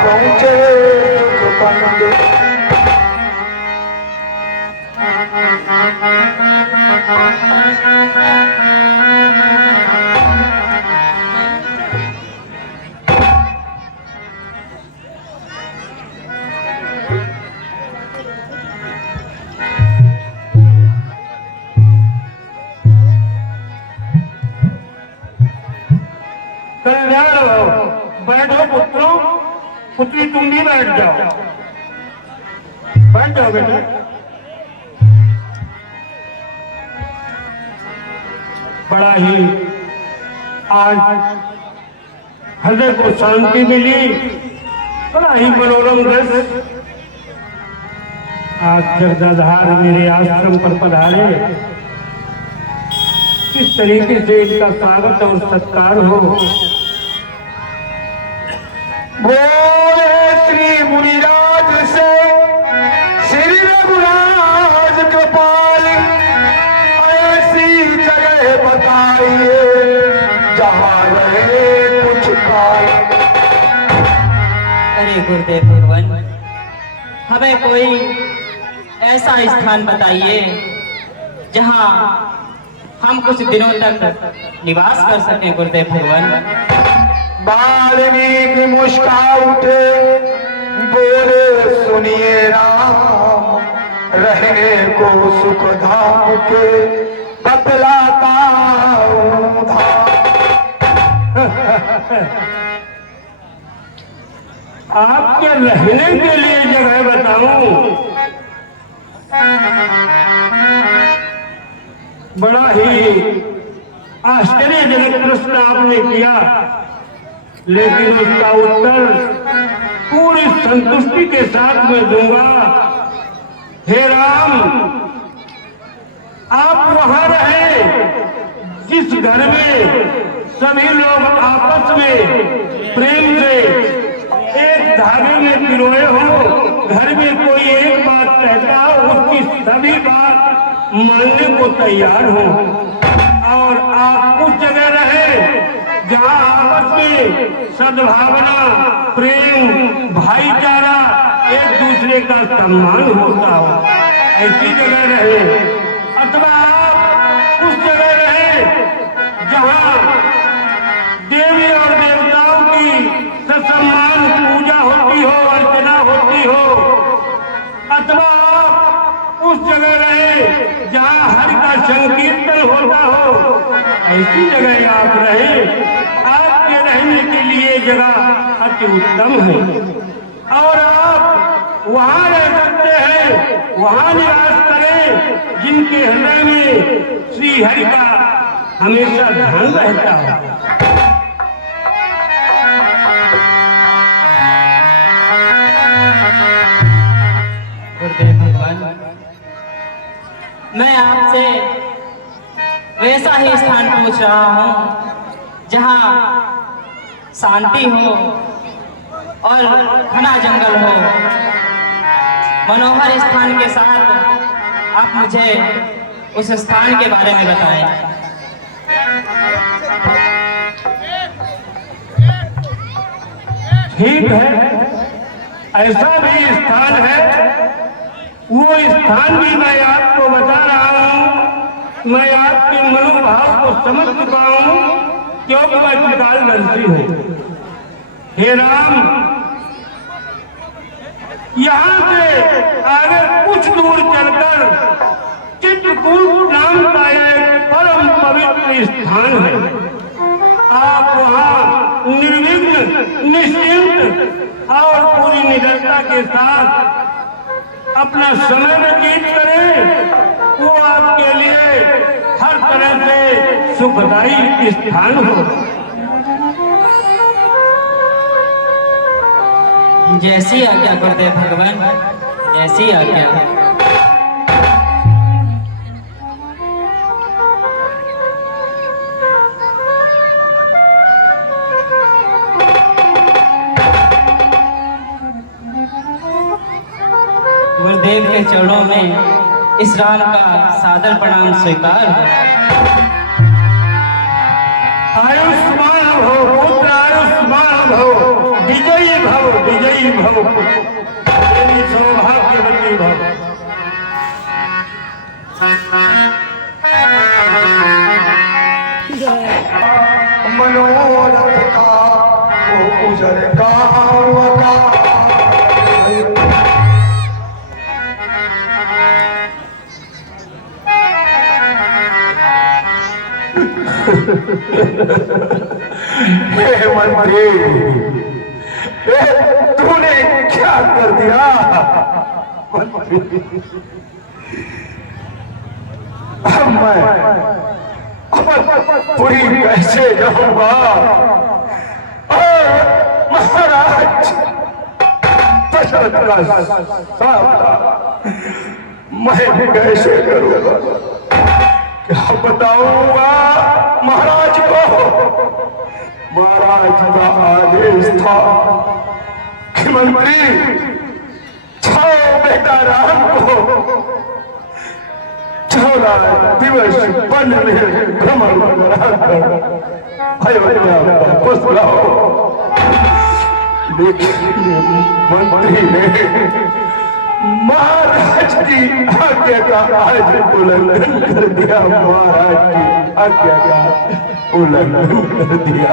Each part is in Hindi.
पहुंचे पंडित। बैठो पुत्रों, पुत्री तुम भी बैठ जाओ, बैठ जाओ बेटा। बड़ा ही आज हृदय को शांति मिली, बड़ा ही मनोरम दृश्य। आज जगदाधार मेरे आश्रम पर पधारे, किस तरीके से इनका स्वागत और सत्कार हो। बोले श्री मुनिराज से श्री रघुराज कृपाल, ऐसी जगह बताइए जहाँ रहे कुछ काल। अरे गुरुदेव भगवान, हमें कोई ऐसा स्थान बताइए जहाँ हम कुछ दिनों तक निवास कर सकें गुरुदेव भगवान। वाल्मीकि मुस्का उठे, बोले सुनिए राम, रहने को सुख धाम के बतलाता हूँ धाम। आपके रहने के लिए जगह बताऊं, बड़ा ही आश्चर्यजनक प्रश्न आपने किया, लेकिन उसका उत्तर पूरी संतुष्टि के साथ मैं दूंगा। हे राम, आप वहां रहे जिस घर में सभी लोग आपस में प्रेम से एक धागे में पिरोए हो, घर में कोई एक बात कहता हो, उसकी सभी बात मानने को तैयार हो। और आप उस जगह रहे जहाँ आपस में सद्भावना, प्रेम, भाईचारा, एक दूसरे का सम्मान होता हो, ऐसी जगह रहे। अथवा आप उस जगह रहे जहाँ देवी और देवताओं की ससम्मान पूजा होती हो, अर्चना होती हो। अथवा आप उस जगह रहे जहाँ हरि का संकीर्तन होता हो, ऐसी जगह आप रहे। आपके रहने के लिए जगह अति उत्तम है और आप वहाँ रह सकते हैं, वहाँ निवास करें जिनके हृदय में श्री हरि का हमेशा ध्यान रहता है। गुरुदेव भगवान, मैं आपसे वैसा ही स्थान पूछ रहा हूँ जहाँ शांति हो और घना जंगल हो। मनोहर स्थान के साथ आप मुझे उस स्थान के बारे में बताएं। ठीक है, ऐसा भी स्थान है, वो स्थान भी मैं आपको बता रहा हूँ। मैं आपके मनोभाव को समझ चुका हूँ, क्योंकि मैं त्रिकालदर्शी हूँ। हे राम, यहाँ से आगे कुछ दूर चलकर चित्रकूट नाम का एक परम पवित्र स्थान है। आप वहाँ निर्विघ्न, निश्चिंत और पूरी निडरता के साथ अपना समय व्यतीत करें। वो आपके लिए हर तरह से सुखदायी स्थान हो। जैसी आज्ञा गुरुदेव भगवान, जैसी आज्ञा। गुरुदेव के चरणों में इस राम का सादर प्रणाम स्वीकार। आयुष्मान हो पुत्र, आयुष्मान हो, विजयी भव तेरी सौभाग्यवती भव। मनोरथ का वो उजर गाँव का हे मंत्री, तूने क्या कर दिया? मैं पूरी कैसे जाऊंगा? महाराज दशरथ का सामना मैं कैसे करूंगा? क्या बताऊंगा महाराज को? महाराज का आदेश था कि मंत्री छाओ बेटा राम को 14 दिवस वन में भ्रमण कराकर अयोध्या वापस लाओ। लेकिन मंत्री ने महाराज की आज्ञा का आज उल्लंघन कर दिया। महाराज की आज्ञा का उल्लंघन कर दिया।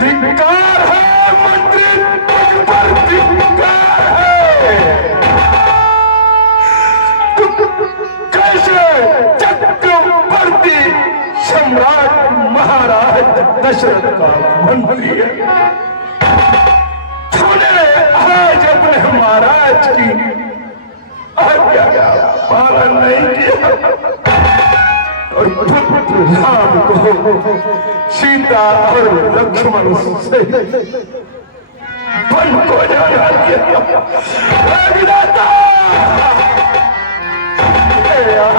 धिक्कार है मंत्री, तुम पर धिक्कार है। कैसे चक्रवर्ती सम्राट महाराज दशरथ का मंत्री है? तूने आज अपने महाराज की आज्ञा का पालन नहीं किया और पुत्र राम को सीता और लक्ष्मण से वन को जाना दिया।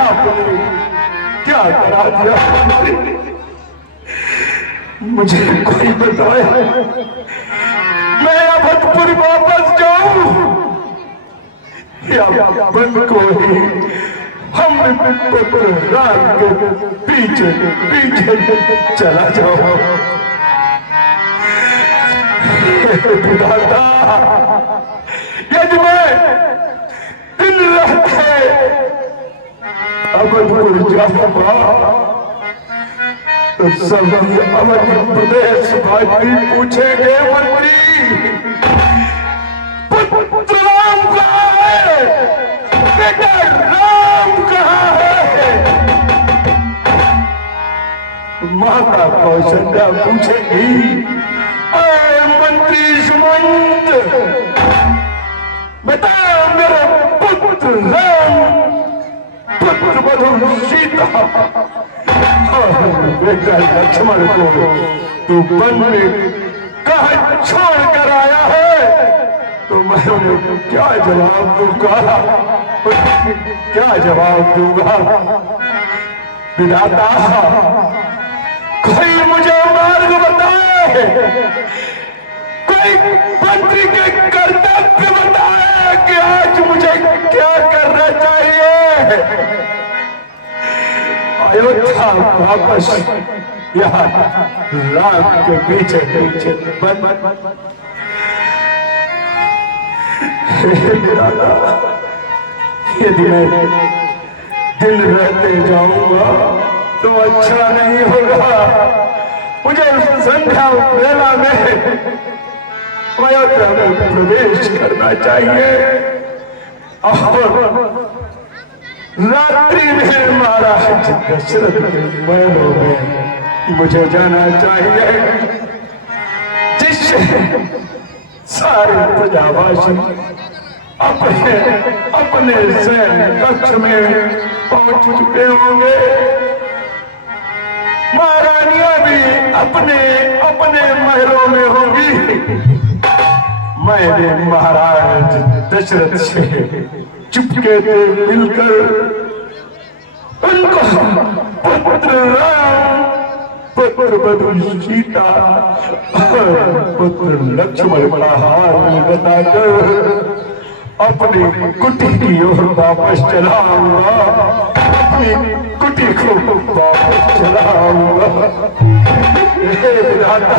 आपने क्या करा दिया? मुझे कोई बताए, मैं अवधपुर वापस जाऊं या वन को ही हम पुत्र राम के पीछे पीछे चला जाओ? विधाता, यदि मैं दिन रहते अवधपुर जाऊंगा तो सभी अवध प्रदेश भाई पूछेंगे मंत्री पुत्र राम कहाँ है? बेटा राम कहाँ है? माता कौशल्या पूछेगी मंत्री सुमंत बता मेरा पुत्र राम पुत्र बधु सीता बेटा लक्ष्मण को तू वन में कहाँ छोड़ कर आया है? तो मैं उन्हें क्या जवाब दूंगा? क्या जवाब दूंगा? विधाता, कोई मुझे मार्ग बताए, कोई मंत्री के कर्तव्य बताए कि आज मुझे क्या करना चाहिए? अयोध्या वापस यहाँ राम के पीछे पीछे यदि मैं दिन रहते जाऊंगा तो अच्छा नहीं होगा। मुझे संध्या वेला में अयोध्या में प्रवेश करना चाहिए और रात्रि में महाराज दशरथ के महलों में मुझे जाना चाहिए, जिससे सारे प्रजावासी अपने अपने सैन्य कक्ष में पहुंच चुके होंगे। महारानियां भी अपने अपने महलों में होंगी। मैंने महाराज दशरथ से चुपके से मिलकर उनको पुत्र राम, पुत्र बधु सीता और पुत्र लक्ष्मण का हाल बताकर अपनी कुटी की ओर वापस चला आऊंगा, अपनी कुटी को वापस चला आऊंगा। हे विधाता,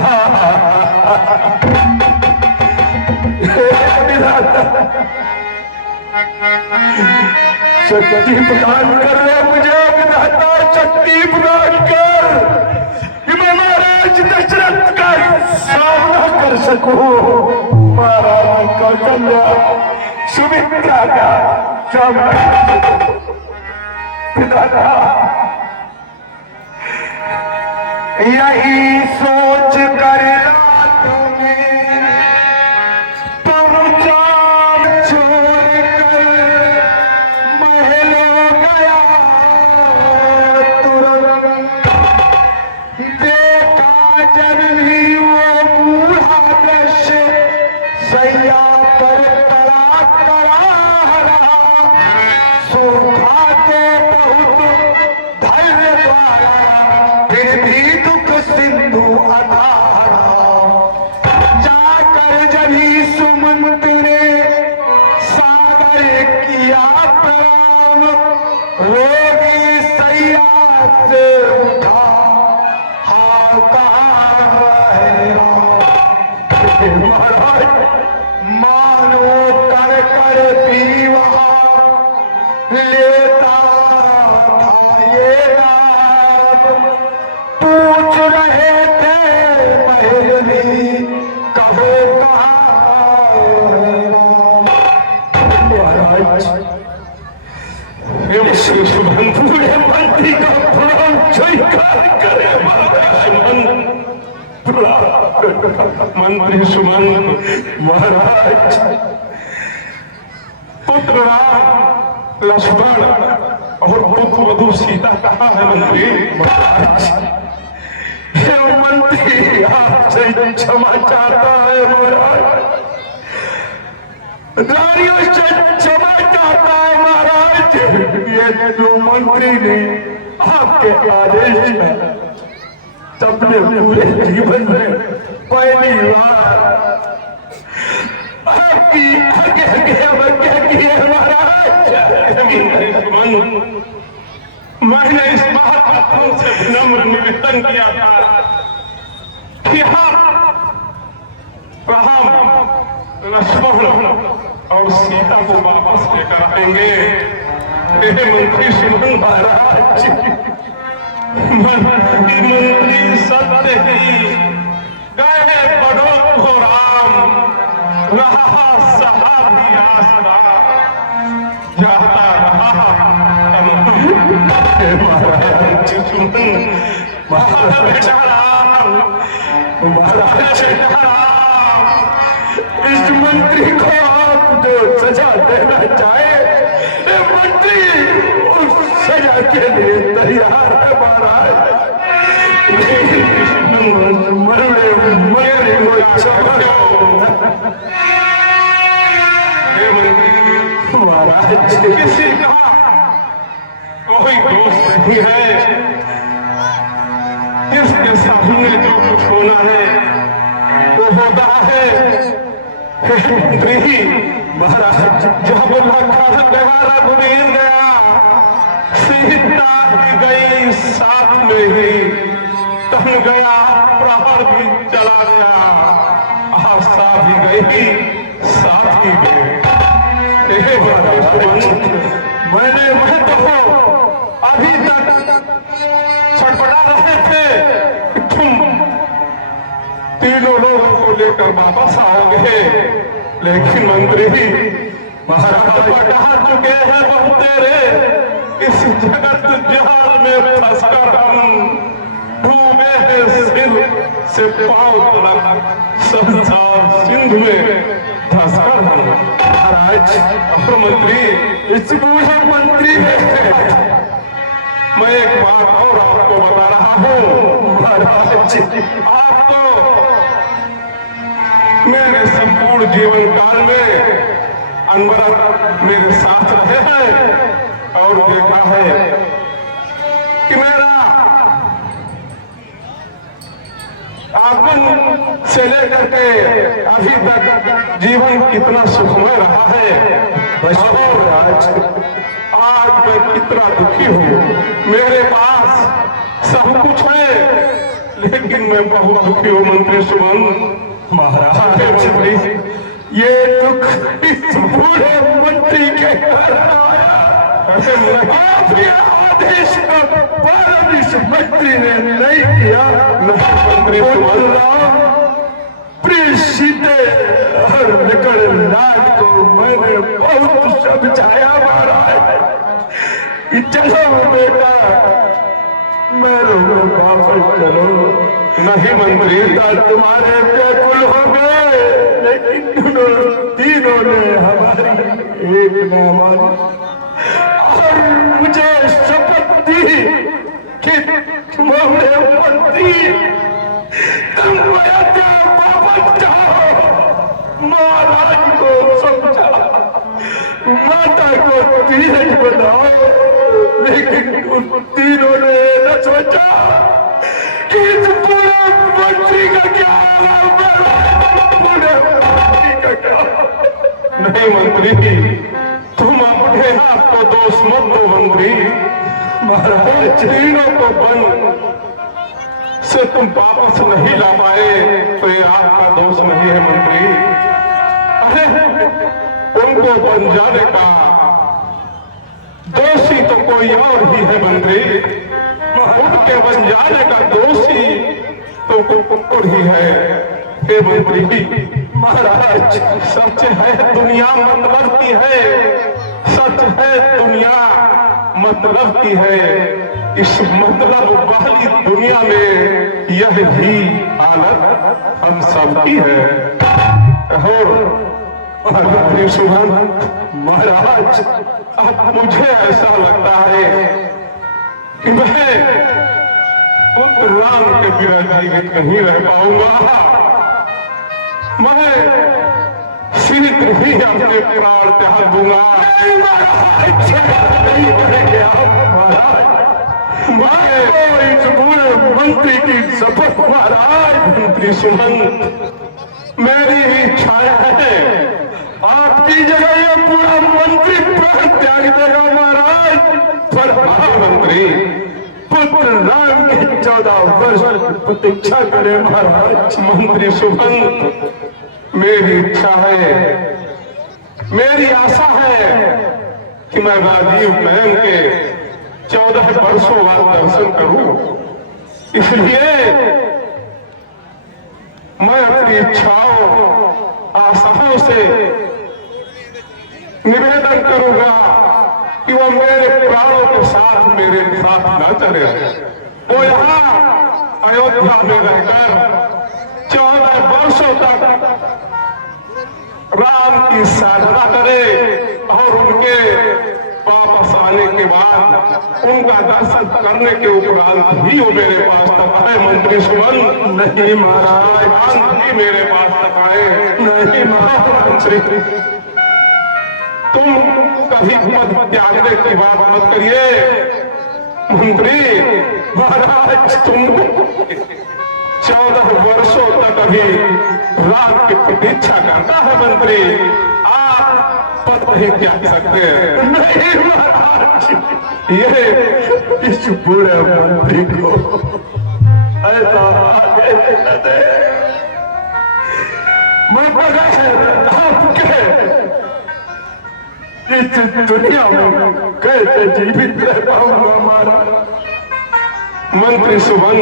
हे विधाता, शक्ति प्रदान कर रहे मुझे विधाता, शक्ति प्रदान कर कि मैं महाराज दशरथ का सामना कर सकूं, महाराज का कल्याण, सुमित्रा का सामना कर सकूं। विधाता, यही सोच कर रात में तुम चाँद छोड़ कर महलों गया, तुरंत देखा जब भी वो बूढ़ा दृश्य सैया पर कड़ा कड़ा रहा, सूखा तो बहुत धैर्य द्वारा फिर भी दुख सिंधु अधारा, जाकर जभी सुमंत ने सागर किया प्रणाम, रोगी सैया से उठा, हाँ कहाँ है राम। महाराज मानो कर कर भी वहाँ लेता था ये नाम, पूछ रहे थे महरनी कहो कहाँ है राम। महाराज बूढ़े मंत्री का प्रणाम स्वीकार करे, मंत्री सुमंत। महाराज पुत्र राम लक्ष्मण और पुत्र वधु सीता कहाँ है मंत्री? महाराज हे मंत्री आपसे क्षमा चाहता है महाराज, नारियों से क्षमा चाहता है महाराज, ये जो मंत्री ने आपके आदेश है सबने पूरे जीवन में पहली बार आपकी आगे अवज्ञा की है महाराज। मैंने इस बात का तुमसे विनम्र निवेदन किया था कि राम लक्ष्मण और सीता को वापस लेकर आएंगे। हे मंत्री सुमन महाराज, मंत्री सत्य ही गए बड़ो को राम, रहा सहा भी आसरा, जाता रहा महाराज सुमन, महाराज इस मंत्री को आप जो सजा देना चाहे, मंत्री उस सजा के लिए तैयार है महाराज। मरने मरने महाराज किसी का कोई दोष नहीं है, जिसके सामने जो कुछ होना है वो होता है। मंत्री महाराज जब लखन गया रघुवीर गया, सीता ही गई साथ में ही, तन गया प्रहर भी चला गया, आशा भी गई साथ ही गए। मैंने मैं तो अभी तक छटपटा रहे थे कि तुम तीनों लोगों को लेकर वापस आओगे, लेकिन मंत्री महाराज बता चुके हैं बहुत तेरे, इस जगत जाल में फंसकर हम डूबे हैं सिर से पांव तक संसार सिंधु में धंसकर हम। महाराज और मंत्री, इस बूढ़े मंत्री मैं एक बात और आपको बता रहा हूँ महाराज, आप तो मेरे संपूर्ण जीवन काल में अनवरत मेरे साथ रहे हैं और देखा है कि मेरा आगमन से लेकर के अभी तक जीवन कितना सुखमय रहा है। और आज मैं कितना दुखी हूँ, मेरे पास सब कुछ है लेकिन मैं बहुत दुखी हूँ मंत्री सुमन। महाराज ये दुख इस बूढ़े मंत्री के कारण आया। आपके आदेश का पालन इस मंत्री ने नहीं किया। मंत्री प्रिय सीते और निकल लाट को मैंने बहुत समझाया महाराज कि चलो बेटा मेरे वापस चलो। नहीं मंत्री, तुम्हारे व्याकुल हो गए, लेकिन तीनों ने हमारी एक न मानी और मुझे शपथ दी कि तुम्हारे मंत्री तुम वापस जाओ। महाराज को समझा, माता को धीरज बनाओ, लेकिन उन तीनों ने न सोचा कि इस पूरे मंत्री का क्या पूरे मंत्री का क्या। नहीं मंत्री, तुम अपने आप को दोष मत दो मंत्री। महाराज तीनों को बन से तुम वापस नहीं ला पाए तो ये आपका दोष नहीं है मंत्री। अरे उनको बन जाने का दोषी तो कोई और ही है मंत्री। उनके बन जाने का दोषी तो कोई ही है। हे मंत्री, महाराज सच है दुनिया मतलब की है, सच है दुनिया मतलब की है। इस मतलब वाली दुनिया में यह भी हालत हम सब की है। और मंत्री सुमन महाराज, अब मुझे ऐसा लगता है कि मैं पुत्र राम के बिना जीवित नहीं रह पाऊंगा। मैं शीघ्र ही अपने प्राण त्याग दूंगा। नहीं करेंगे आप महाराज। मैं इस बूढ़े मंत्री की शपथ महाराज। मंत्री सुमन, मेरी इच्छा है आपकी जगह ये पूरा मंत्री प्राण त्याग देगा महाराज। पर मंत्री पुत्र राम की 14 वर्ष प्रतीक्षा करे महाराज। मंत्री सुमन, मेरी इच्छा है, मेरी आशा है कि मैं राजीव नयन के 14 वर्षों बाद दर्शन करूं। इसलिए मैं अपनी इच्छाओं आशाओं से निवेदन करूंगा कि वो मेरे प्राणों के साथ मेरे साथ न चले। वो यहाँ अयोध्या में रहकर 14 वर्षों तक राम की साधना करे और उनके वापस आने के बाद उनका दर्शन करने के उपरांत ही वो मेरे पास तक आए। मंत्री सुमन, नहीं महाराज, ही मेरे पास तक आए। नहीं महाराज, तुम कभी मत त्यागने की बात मत करिए। मंत्री महाराज, तुम 14 वर्षों तक अभी राम की प्रतीक्षा करता है मंत्री। आप पद नहीं त्याग सकते। नहीं महाराज, ये इस बूढ़े मंत्री को ऐसा आगे न दे। मैं बगैर आपके इस दुनिया में कैसे जीवित रह पाऊंगा महाराज। मंत्री सुमन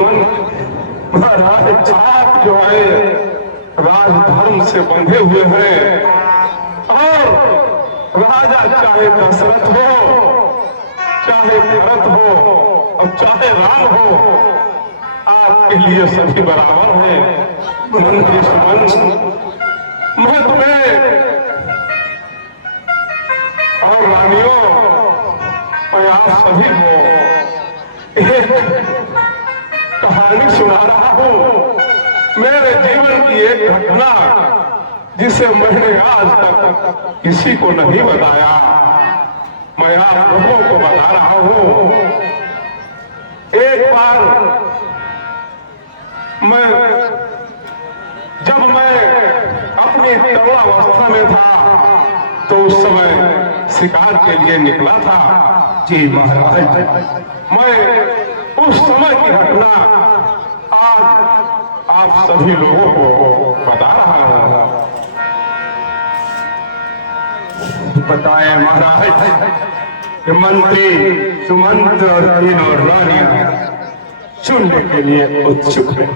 महाराज, आप जो है राजधर्म से बंधे हुए हैं और राजा चाहे दशरथ हो, चाहे भरत हो और चाहे राम हो, आपके लिए सभी बराबर हैं। मंत्री सुमन, मैं तुम्हें और रानियों, मैं आप सभी को एक कहानी सुना रहा हूँ। मेरे जीवन की एक घटना जिसे मैंने आज तक किसी को नहीं बताया, मैं आप लोगों को बता रहा हूँ। एक बार जब मैं अपनी तरुणावस्था में था तो उस समय शिकार के लिए निकला था। जी महाराज, मैं उस समय की घटना आज आप सभी लोगों को बता रहा हूं। बताए महाराज कि मंत्री सुमंत और तीनों रानियां सुनने के लिए उत्सुक हैं।